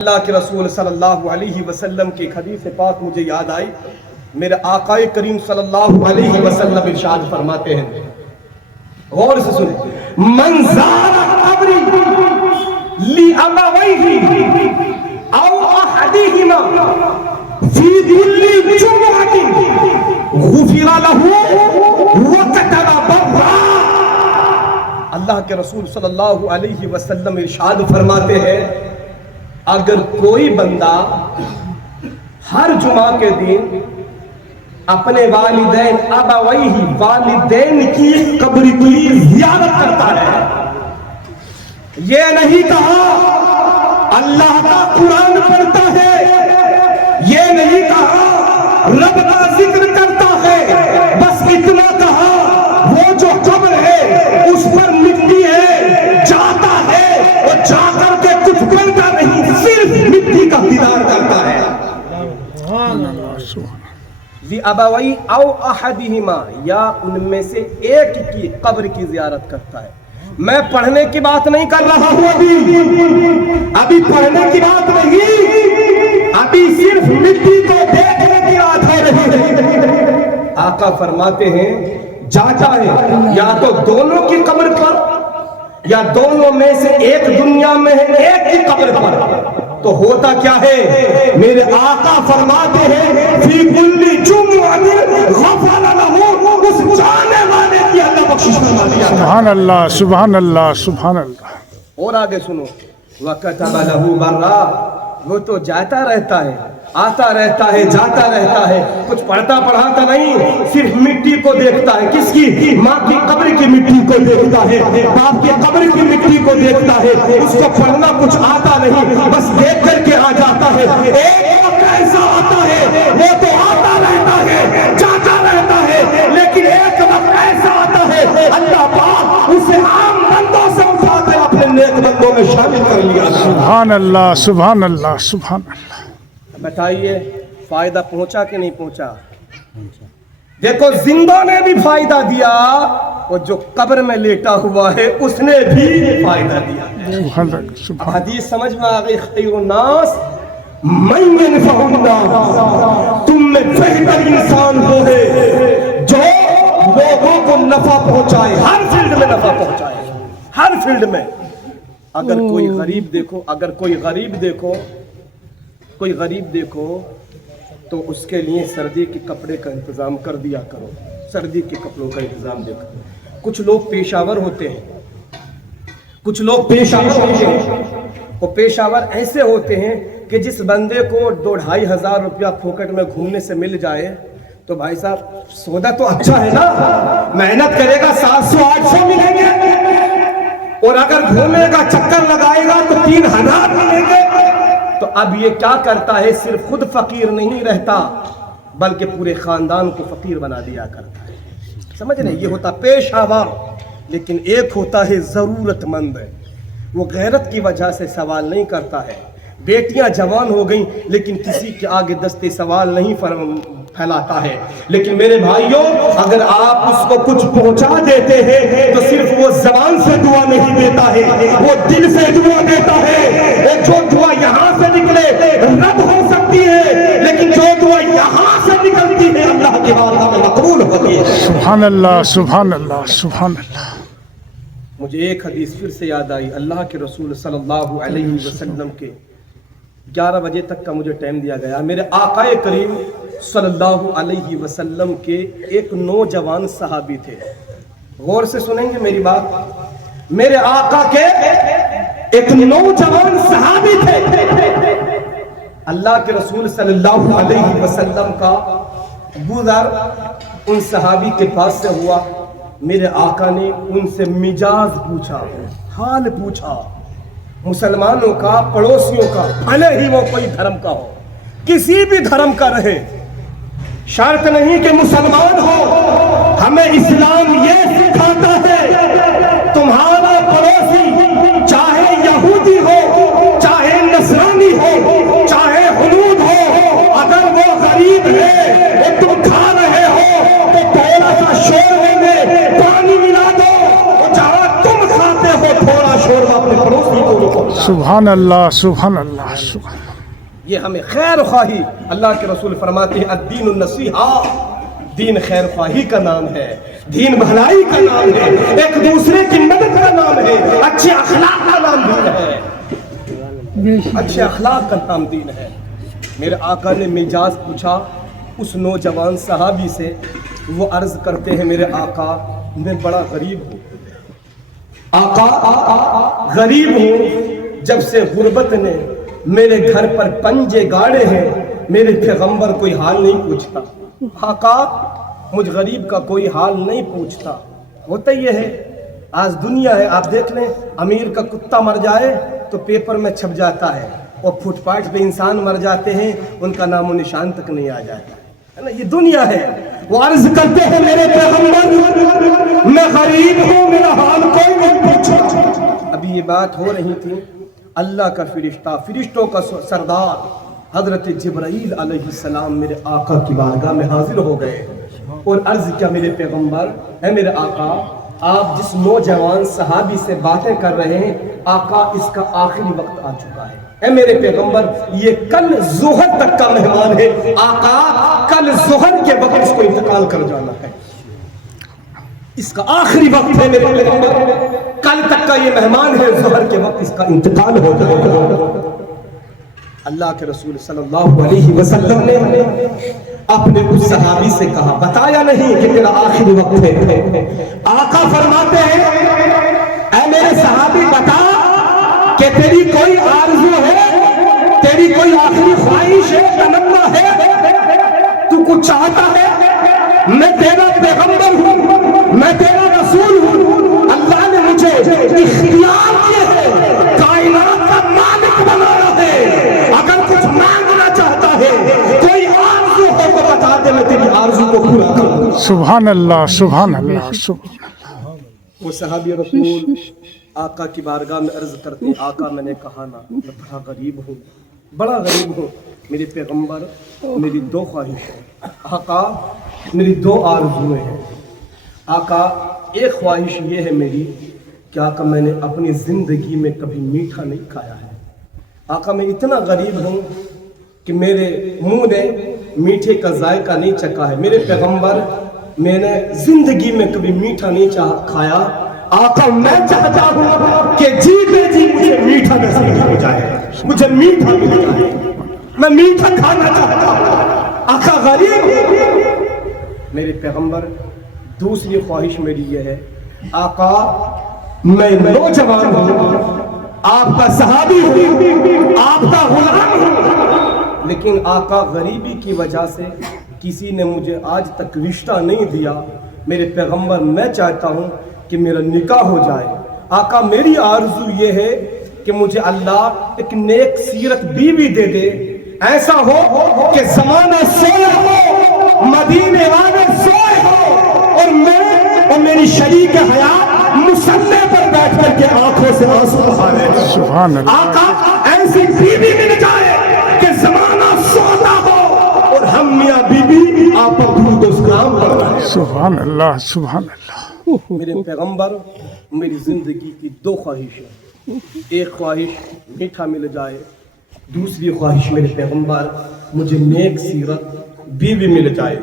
اللہ کے رسول صلی اللہ علیہ وسلم کی ایک حدیث پاک مجھے یاد آئی. میرے آقا کریم صلی اللہ علیہ وسلم ارشاد فرماتے ہیں, غور سے سنیں, من زار قبری لأبویہ او احدہما فی کل جمعۃ غفر لہ وکتب برا. اللہ کے رسول صلی اللہ علیہ وسلم ارشاد فرماتے ہیں, اگر کوئی بندہ ہر جمعہ کے دن اپنے والدین ابویہ والدین کی قبر کی زیارت کرتا ہے, یہ نہیں کہا اللہ کا قرآن پڑھتا ہے, یہ نہیں کہا رب کا ذکر کرتا ہے, بس اتنا کہا وہ جو قبر ہے اس پر مٹی ہے, جاتا ہے اور جا کر کے کچھ کرتا نہیں, صرف مٹی کا دیدار کرتا ہے. ابوی او احدہما, یا ان میں سے ایک کی قبر کی زیارت کرتا ہے. میں پڑھنے کی بات نہیں کر رہا ہوں, ابھی پڑھنے کی بات نہیں, ابھی صرف مٹی کو دیکھنے کی بات ہو رہی ہے. آقا فرماتے ہیں جاتا ہے یا تو دونوں کی قبر پر یا دونوں میں سے ایک دنیا میں ہے ایک کی قبر پر, تو ہوتا کیا ہے؟ میرے آقا فرماتے ہیں فی کل جمعۃ غفر لہ, اس جانے والے کی اللہ بخشش فرما دیا. سبحان اللہ سبحان اللہ سبحان اللہ. اور آگے سنو, وَكَتَبَ لَهُ بَرًّا, وہ تو جاتا رہتا ہے, آتا رہتا ہے, جاتا رہتا ہے, کچھ پڑھتا پڑھاتا نہیں, صرف مٹی کو دیکھتا ہے. کس کی؟ ماں کی قبر کی مٹی کو دیکھتا ہے, باپ کی قبر کی مٹی کو دیکھتا ہے, اس کو پڑھنا کچھ آتا نہیں, بس دیکھ کر کے آ جاتا ہے. ایک وقت ایسا آتا ہے وہ تو آتا رہتا ہے, جاتا رہتا ہے, لیکن ایک وقت ایسا آتا ہے اللہ پاک اسے عام بندوں سے اٹھا کر اپنے نیک بندوں میں شامل کر لیا. سبحان اللہ سبحان اللہ سبحان اللہ. بتائیے فائدہ پہنچا کہ نہیں پہنچا؟ دیکھو زندہ نے بھی فائدہ دیا اور جو قبر میں لیٹا ہوا ہے اس نے بھی فائدہ دیا. سبحان اللہ سبحان. حدیث سمجھ میں آ گئی, خیر الناس من ينفع الناس, تم میں بہتر انسان وہ ہے جو لوگوں کو نفع پہنچائے, ہر فیلڈ میں نفع پہنچائے, ہر فیلڈ میں. اگر کوئی غریب دیکھو, اگر کوئی غریب دیکھو, کوئی غریب دیکھو تو اس کے لیے سردی کے کپڑے کا انتظام کر دیا کرو, سردی کے کپڑوں کا انتظام دیکھو. کچھ لوگ پیشاور ہوتے ہیں, کچھ لوگ پیشاور ہوتے ہیں, وہ پیشاور ایسے ہوتے ہیں کہ جس بندے کو 2-2.5 روپیہ پھوکٹ میں گھومنے سے مل جائے تو بھائی صاحب سودا تو اچھا ہے نا, محنت کرے گا 700-800 ملیں گے, اور اگر گھومے گا چکر لگائے گا تو 3000 ملیں گے. تو اب یہ کیا کرتا ہے, صرف خود فقیر نہیں رہتا بلکہ پورے خاندان کو فقیر بنا دیا کرتا ہے. سمجھ رہے, یہ ہوتا پیشاور. لیکن ایک ہوتا ہے ضرورت مند, وہ غیرت کی وجہ سے سوال نہیں کرتا ہے. بیٹیاں جوان ہو گئیں لیکن کسی کے آگے دستے سوال نہیں پھیلاتا ہے. لیکن میرے بھائیوں, اگر آپ اس کو کچھ پہنچا دیتے ہیں تو صرف وہ زبان سے دعا نہیں دیتا ہے, وہ دل سے دعا دیتا ہے. جو دعا یہاں سے نکلے رد ہو سکتی ہے, لیکن جو دعا یہاں سے نکلتی ہے اللہ کی بارگاہ میں مقبول ہوتی ہے. سبحان اللہ سبحان اللہ سبحان اللہ. مجھے ایک حدیث پھر سے یاد آئی. اللہ کے رسول صلی اللہ علیہ وسلم کے 11 بجے تک کا مجھے ٹائم دیا گیا. میرے آقا کریم صلی اللہ علیہ وسلم کے ایک نوجوان صحابی تھے. غور سے سنیں گے میری بات. میرے آقا کے ایک نوجوان صحابی تھے. اللہ کے رسول صلی اللہ علیہ وسلم کا گزر ان صحابی کے پاس سے ہوا. میرے آقا نے ان سے مزاج پوچھا, حال پوچھا, مسلمانوں کا, پڑوسیوں کا, بھلے ہی وہ کوئی دھرم کا ہو, کسی بھی دھرم کا رہے, شرط نہیں کہ مسلمان ہو. ہمیں اسلام یہ سکھاتا ہے تمہارا پڑوسی چاہے یہودی ہو, چاہے نصرانی ہو, چاہے ہنود ہو, اگر وہ غریب ہے اور تم کھا رہے ہو تو تھوڑا سا شوربے میں پانی ملا دو, اور جہاں تم کھاتے ہو تھوڑا شوربہ اپنے پڑوسی کو सुभान अल्लाह सुभान अल्लाह सुभान ये हमें खैर ख्वाही, अल्लाह के रसूल फरमाते हैं अद्दीन नसीहा, दीन खैर ख्वाही का नाम है, दीन भलाई का नाम है, एक दूसरे की मदद का नाम है, अच्छे अखलाक का नाम दीन है, अच्छे अखलाक का नाम दीन है। मेरे आका ने मिजाज पूछा उस नौजवान सहाबी से, वो अर्ज करते हैं मेरे आका मैं बड़ा गरीब हूँ, आका गरीब हूँ, जब से गुर्बत ने मेरे घर पर पंजे गाड़े हैं, मेरे पैगंबर कोई हाल नहीं पूछता। आका मुझ गरीब का कोई हाल नहीं पूछता। होता ये है, आज दुनिया है, आप देख लें, अमीर का कुत्ता मर जाए तो पेपर में छप जाता है, और फुटपाथ पे इंसान मर जाते हैं, उनका नामो निशान तक नहीं आ जाता है ना। ये दुनिया है। वो अर्ज करते हैं मेरे पैगंबर मैं गरीब हूँ, मेरा हाल कोई नहीं पूछा। अभी ये बात हो रही थी, अल्लाह का फरिश्ता, फरिश्तों का सरदार हजरत जिब्राईल अलैहिस्सलाम मेरे आका की बारगाह में हाजिर हो गए और अर्ज किया मेरे पैगंबर है मेरे आका, आप जिस नौजवान सहाबी से बातें कर रहे हैं, आका इसका आखिरी वक्त आ चुका है। ऐ मेरे पैगंबर ये कल ज़ोहर तक का मेहमान है, आका कल ज़ोहर के वक्त इसको इंतकाल कर जाना है, इसका आखिरी वक्त है मेरे पैगंबर, कल तक का ये मेहमान है, ज़ोहर के वक्त इसका इंतकाल हो जाएगा। अल्लाह के रसूल सल्लल्लाहु अलैहि वसल्लम ने अपने उस सहाबी से कहा, बताया नहीं कि तेरा आखिरी वक्त है। आका फरमाते हैं ऐ मेरे सहाबी बता कि तेरी कोई आरज़ू है, तेरी कोई आखिरी ख्वाहिश है, तमन्ना है, तू कुछ चाहता है? मैं तेरा पैगंबर हूँ, मैं तेरा रसूल हूँ, अल्लाह ने मुझे इख्तियार किया है, कायनात का मालिक बनाया है, अगर कुछ मांगना चाहता है, कोई आरज़ू हो तो बता दे, मैं तेरी आरज़ू को पूरा करूँगा। सुभान अल्लाह सुभान अल्लाह सुभान। वो सहाबी रसूल आका की बारगाह में अर्ज करते, आका मैंने कहा ना मैं बड़ा गरीब हूँ, बड़ा गरीब हूँ, मेरे पैगंबर मेरी दो ख्वाहिश है, आका मेरी दो आरज़ुएं हैं। आका एक ख्वाहिश ये है मेरी कि आका मैंने अपनी ज़िंदगी में कभी मीठा नहीं खाया है, आका मैं इतना गरीब हूँ कि मेरे मुंह ने मीठे का जायका नहीं चखा है, मेरे पैगंबर मैंने ज़िंदगी में कभी मीठा नहीं खाया, आका मैं चाहता हूँ कि जीते जी मुझे मीठा नसीब हो जाए, मुझे मीठा मिल जाए, मैं मीठा खाना चाहता हूँ। आका गरीब मेरे पैगंबर दूसरी ख्वाहिश मेरी ये है, आका मैं नौजवान हूँ, आपका सहाबी हूँ, आपका गुलाम हूँ, लेकिन आका गरीबी की वजह से किसी ने मुझे आज तक रिश्ता नहीं दिया। मेरे पैगंबर मैं चाहता हूँ कि मेरा निकाह हो जाए। आका मेरी आरज़ू ये है कि मुझे अल्लाह एक नेक सीरत बीवी दे दे, ऐसा हो कि ज़माना सोए हो, मदीने वाले सोए हो, और मैं और मेरी शरीक हयात मुसल्ले पर बैठ कर के आंखों से आंसू बहा रहे। सुभान अल्लाह। आका ऐसी बीवी मिल जाए कि ज़माना सोता हो और हम मियाँ बीबी आप दूध काम कर रहे हैं। सुभान अल्लाह सुभान अल्लाह। मेरे पैगंबर मेरी जिंदगी की दो ख्वाहिश है, एक ख्वाहिश मीठा मिल जाए, दूसरी ख्वाहिश मेरे पैगंबर मुझे नेक सीरत बीवी मिल जाए।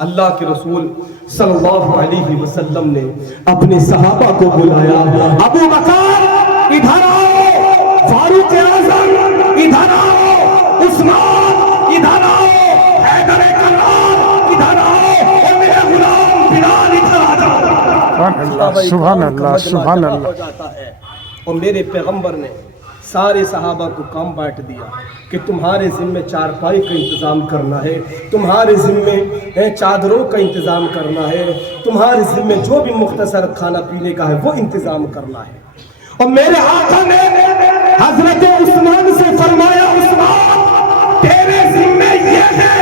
अल्लाह के रसूल सल्लल्लाहु अलैहि वसल्लम ने अपने सहाबा को बुलाया, अबू बकर इधर आओ, फारूक आज़म इधर आओ, उस्मान इधर आओ, हैदर करार इधर आओ, और मेरे गुलाम बिलाल इधर आ जाओ। सुभान अल्लाह सुभान अल्लाह। हो जाता है। और मेरे पैगंबर ने सारे सहाबा को काम बांट दिया कि तुम्हारे ज़िम्मे चारपाई का इंतज़ाम करना है, तुम्हारे ज़िम्मे चादरों का इंतज़ाम करना है, तुम्हारे ज़िम्मे जो भी मुख्तसर खाना पीने का है वो इंतज़ाम करना है। और मेरे आका ने हजरत उस्मान से फरमाया, उस्मान तेरे ज़िम्मे ये है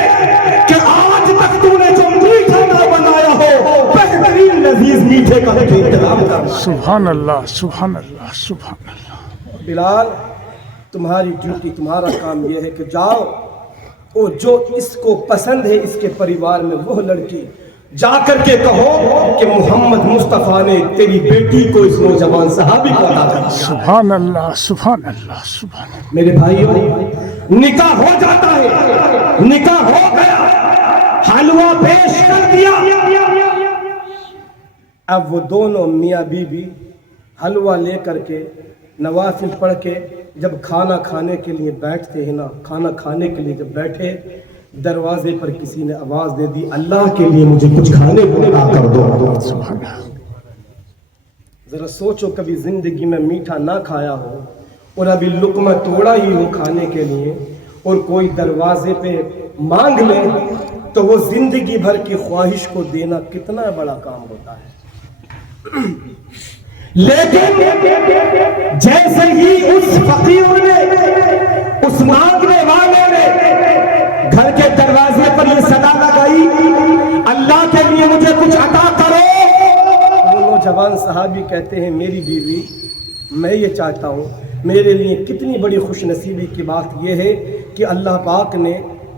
कि आज तक तूने जो मीठा ना बनाया हो, बेहतरीन लजीज मीठे का इंतज़ाम करना। सुभान अल्लाह सुभान अल्लाह सुभान अल्लाह। बिलाल तुम्हारी ड्यूटी, तुम्हारा काम यह है कि जाओ और जो इसको पसंद है इसके परिवार में वो लड़की जा कर के कहो कि मोहम्मद मुस्तफ़ा ने तेरी बेटी को इस नौजवान सहाबी को अता कर दिया। सुभान अल्लाह सुभान अल्लाह सुभान अल्लाह। मेरे भाइयों, निकाह हो जाता है, निकाह हो गया, हलवा पेश कर दिया। अब वो दोनों मियाँ बीवी हलवा लेकर के नवाफिल पढ़ के जब खाना खाने के लिए बैठते हैं ना, खाना खाने के लिए जब बैठे, दरवाजे पर किसी ने आवाज दे दी, अल्लाह के लिए मुझे कुछ खाने को अता कर दो। जरा सोचो, कभी जिंदगी में मीठा ना खाया हो और अभी लुकमा तोड़ा ही हो खाने के लिए, और कोई दरवाजे पे मांग ले, तो वो जिंदगी भर की ख्वाहिश को देना कितना बड़ा काम होता है। लेकिन जैसे ही उस फकीर ने, उस मांगने वाले ने घर के दरवाजे पर ये सदा लगाई, अल्लाह के लिए मुझे कुछ अता करो, वो नौजवान साहबी कहते हैं, मेरी बीवी, मैं ये चाहता हूँ, मेरे लिए कितनी बड़ी खुशनसीबी की बात यह है कि अल्लाह पाक ने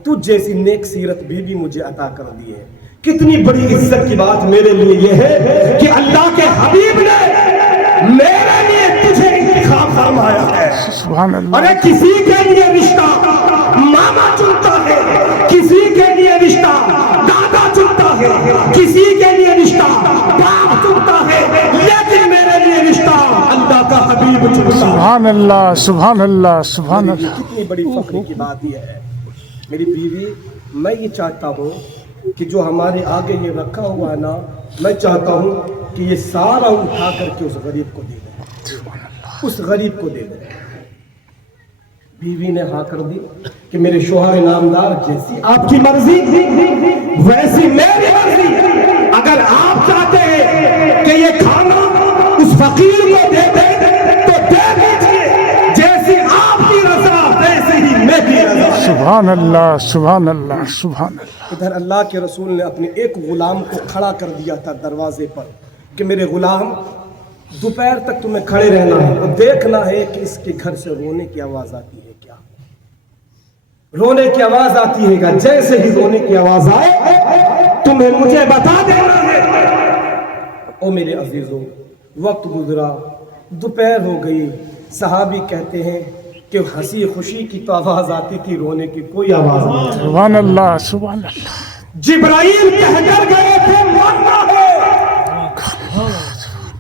तुझ जैसी नेक सीरत बीवी मुझे अता कर दी है। कितनी बड़ी इज्जत की बात मेरे लिए यह है कि अल्लाह के हबीब ने मेरे लिए तुझे इंतखाब फरमाया है। सुभान अल्लाह। अरे किसी के लिए रिश्ता मामा चुनता है, किसी के लिए रिश्ता दादा चुनता है, किसी के लिए रिश्ता बाप चुनता है, लेकिन मेरे लिए रिश्ता अल्लाह का हबीब चुनता है। सुभान अल्लाह सुभान अल्लाह सुभान अल्लाह। कितनी बड़ी फख्र की बात यह है। मेरी बीवी, मैं ये चाहता हूँ कि जो हमारे आगे ये रखा हुआ है ना, मैं चाहता हूँ कि ये सारा उठा करके उस गरीब को दे दें, उस गरीब को दे दें। बीवी ने हाँ कर दी कि मेरे शोहर नामदार, जैसी आपकी मर्जी वैसी मेरी मर्जी। अगर आप चाहते हैं कि ये खाना उस फकीर को दे दें तो दे दीजिए, जैसी आपकी रज़ा वैसे ही मेरी रज़ा। सुभान अल्लाह सुभान अल्लाह सुभान अल्लाह। इधर अल्लाह के रसूल ने अपने एक गुलाम को खड़ा कर दिया था दरवाजे पर कि मेरे गुलाम, दोपहर तक तुम्हें खड़े रहना है और देखना है कि इसके घर से रोने की आवाज आती है क्या, रोने की आवाज आती है क्या। जैसे ही रोने की आवाज आए तुम्हें मुझे बता देना है। ओ मेरे अजीजों, वक्त गुजरा, दोपहर हो गई। सहाबी कहते हैं कि हंसी खुशी की तो आवाज आती थी, रोने की कोई आवाज नहीं। सुभान अल्लाह सुभान अल्लाह। जिब्राइल कहकर गए थे मरना है,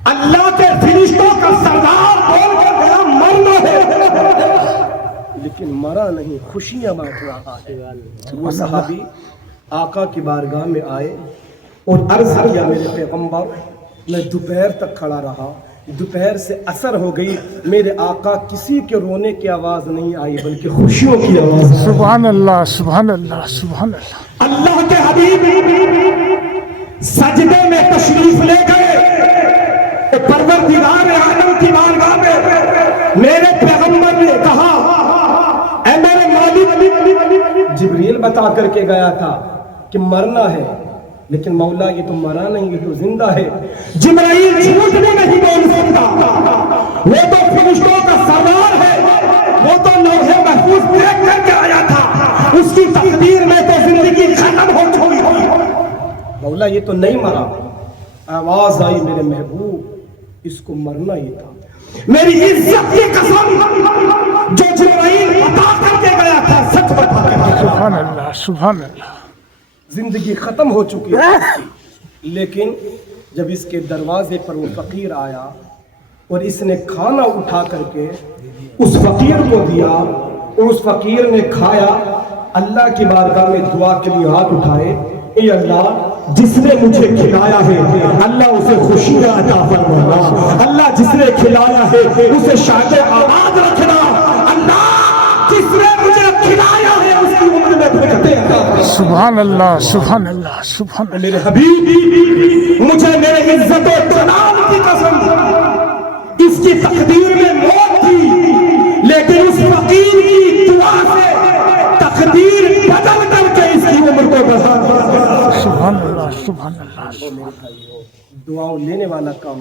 अल्लाह के फरिश्तों का सरदार बोलकर गया मरना है, लेकिन मरा नहीं, खुशियां बांट रहा है। वो सहाबी आका की बारगाह में आए और अर्ज किया, मेरे पैगंबर, मैं दोपहर तक खड़ा रहा, दोपहर से असर हो गई, मेरे आका किसी के रोने की आवाज नहीं आई बल्कि खुशियों की आवाज। सुभान अल्लाह सुभान अल्लाह सुभान अल्लाह। अल्लाह के हबीब सजदे में तशरीफ ले गए, परवरदिगार आलम की बारगाह में मेरे पैगंबर ने कहा, ऐ मेरे मालिक, जिब्रील बता करके गया था कि मरना है, लेकिन मौला ये तो मरा नहीं, ये तो जिंदा है। जिब्राइल झूठ नहीं बोल सकता, वो तो फरिश्तों का सरदार है, वो तो लौहे महफूज देख करके आया था, उसकी तकदीर में तो जिंदगी खत्म हो चुकी हुई। मौला ये तो नहीं मरा। आवाज आई, मेरे महबूब, इसको मरना ही था। मेरी इज्जत की कसम, जो जिब्राइल बता करके गया था सच बता के। सुभान अल्लाह सुभान अल्लाह। जिंदगी खत्म हो चुकी है, लेकिन जब इसके दरवाजे पर वो फकीर आया और इसने खाना उठा करके उस फकीर को दिया और उस फकीर ने खाया, अल्लाह की बारगाह में दुआ के लिए हाथ उठाए, ए अल्लाह, जिसने मुझे खिलाया है अल्लाह उसे खुशियां अता फरमाना, अल्लाह जिसने खिलाया है उसे शाद आबाद रखना, अल्लाह जिसने मुझे खिलाया है उसकी उम्र में बरकतें अता फरमा। सुभान अल्लाह सुभान अल्लाह सुभान अल्लाह। मेरे हबीब, मुझे मेरे इज्जत और जलाल की कसम, इसकी तकदीर में मौत थी, लेकिन उस फकीर की दुआ से तकदीर बदल करके इसकी उम्र को बढ़ा। सुभान अल्लाह सुभान अल्लाह। दुआओं लेने वाला काम